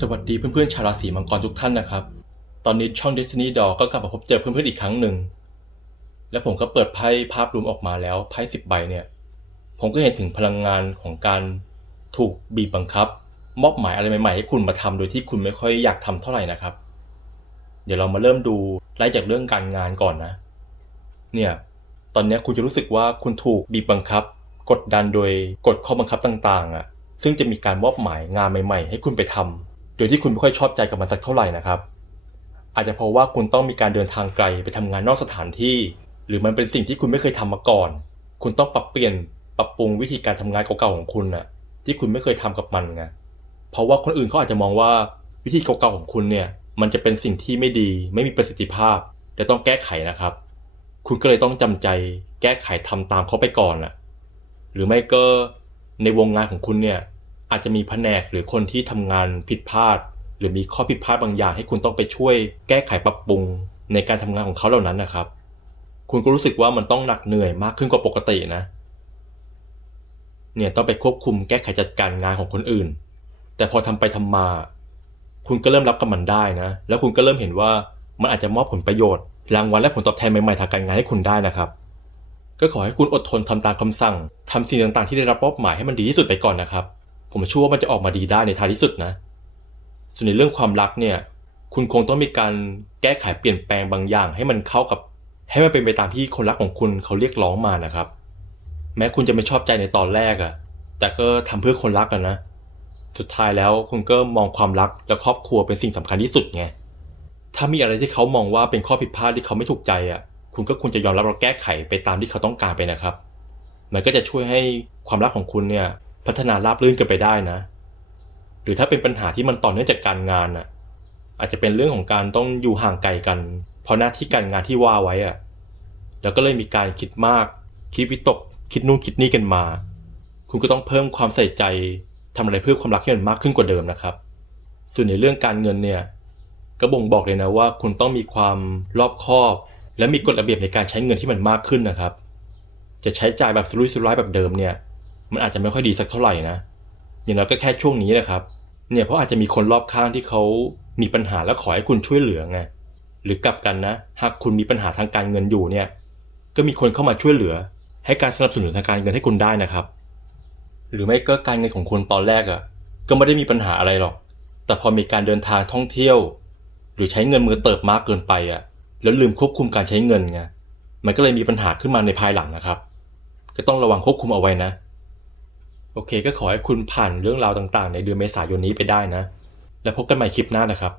สวัสดีเพื่อนๆชาวราศีมังกรทุกท่านนะครับ ตอนนี้ช่อง Destiny d o ก็กลับมาพบเจอเพื่อนๆอีกครั้งหนึ่ง และผมก็เปิดไพ่ภาพรวมออกมาแล้วไพ่สิบใบเนี่ย ผมก็เห็นถึงพลังงานของการถูกบีบบังคับ มอบหมายอะไรใหม่ๆให้คุณมาทำโดยที่คุณไม่ค่อยอยากทำเท่าไหร่นะครับ เดี๋ยวเรามาเริ่มดูไล่จากเรื่องการงานก่อนนะ เนี่ย ตอนนี้คุณจะรู้สึกว่าคุณถูกบีบบังคับ กดดันโดยกฎข้อบังคับต่างๆอะ ซึ่งจะมีการมอบหมายงานใหม่ ๆ ให้คุณไปทำโดยที่คุณไม่ค่อยชอบใจกับมันสักเท่าไหร่นะครับ อาจจะเพราะว่าคุณต้องมีการเดินทางไกลไปทำงานนอกสถานที่ หรือมันเป็นสิ่งที่คุณไม่เคยทำมาก่อน คุณต้องปรับเปลี่ยนปรับปรุงวิธีการทำงานเก่าๆของคุณน่ะ ที่คุณไม่เคยทำกับมันไงเพราะว่าคนอื่นเขาอาจจะมองว่าวิธีเก่าๆของคุณเนี่ย มันจะเป็นสิ่งที่ไม่ดี ไม่มีประสิทธิภาพและต้องแก้ไขนะครับ คุณก็เลยต้องจำใจแก้ไขทำตามเขาไปก่อนน่ะ หรือไม่ก็ในวงงานของคุณเนี่ย อาจจะมีแผนกหรือคนที่ทำงานผิดพลาด หรือมีข้อผิดพลาดบางอย่าง ให้คุณต้องไปช่วยแก้ไขปรับปรุงในการทำงานของเขาเหล่านั้นนะครับ คุณก็รู้สึกว่ามันต้องหนักเหนื่อยมากขึ้นกว่าปกตินะ เนี่ยต้องไปควบคุมแก้ไขจัดการงานของคนอื่น แต่พอทำไปทำมา คุณก็เริ่มรับกับมันได้นะ แล้วคุณก็เริ่มเห็นว่ามันอาจจะมอบผลประโยชน์รางวัลและผลตอบแทนใหม่ๆทางการงานให้คุณได้นะครับ ก็ขอให้คุณอดทนทำตามคำสั่งทำสิ่งต่างๆที่ได้รับมอบหมายให้มันดีที่สุดไปก่อนนะครับ ผมเชื่อว่ามันจะออกมาดีได้ในท้ายที่สุดนะ ส่วนในเรื่องความรักเนี่ย คุณคงต้องมีการแก้ไขเปลี่ยนแปลงบางอย่าง ให้มันเข้ากับ ให้มันเป็นไปตามที่คนรักของคุณเขาเรียกร้องมานะครับ แม้คุณจะไม่ชอบใจในตอนแรกอะแต่ก็ทำเพื่อคนรักกันนะ สุดท้ายแล้วคุณก็มองความรักและครอบครัวเป็นสิ่งสำคัญที่สุดไง ถ้ามีอะไรที่เขามองว่าเป็นข้อผิดพลาดที่เขาไม่ถูกใจอะ คุณก็ควรจะยอมรับและแก้ไขไปตามที่เขาต้องการไปนะครับ มันก็จะช่วยให้ความรักของคุณเนี่ย พัฒนาราบรื่นกันไปได้นะ หรือถ้าเป็นปัญหาที่มันต่อเนื่องจากการงานอะ อาจจะเป็นเรื่องของการต้องอยู่ห่างไกลกัน เพราะหน้าที่การงานที่ว่าไว้อะแล้วก็เลยมีการคิดมาก คิดวิตก คิดนู่นคิดนี่กันมา คุณก็ต้องเพิ่มความใส่ใจทำอะไรเพื่อความรักให้มันมากขึ้นกว่าเดิมนะครับ ส่วนในเรื่องการเงินเนี่ยก็บ่งบอกเลยนะว่า คุณต้องมีความรอบคอบ และมีกฎระเบียบในการใช้เงินที่มันมากขึ้นนะครับ จะใช้จ่ายแบบสุรุ่ยสุร่ายแบบเดิมเนี่ย มันอาจจะไม่ค่อยดีสักเท่าไหร่นะอย่างน้อยก็แค่ช่วงนี้นะครับเนี่ยเพราะอาจจะมีคนรอบข้างที่เขามีปัญหาและขอให้คุณช่วยเหลือไงหรือกลับกันนะ หากคุณมีปัญหาทางการเงินอยู่เนี่ย ก็มีคนเข้ามาช่วยเหลือ ให้การสนับสนุนทางการเงินให้คุณได้นะครับ หรือไม่ก็การเงินของคุณตอนแรกอะ่ะ ก็ไม่ได้มีปัญหาอะไรหรอก แต่พอมีการเดินทางท่องเที่ยว หรือใช้เงินมือเติบมากเกินไปอะ่ะ แล้วลืมควบคุมการใช้เงินไงมันก็เลยมีปัญหาขึ้นมาในภายหลังนะครับ ก็ต้องระวังควบคุมเอาไว้นะ โอเคก็ขอให้คุณผ่านเรื่องราวต่างๆ ในเดือนเมษายนนี้ไปได้นะ แล้วพบกันใหม่คลิปหน้านะครับ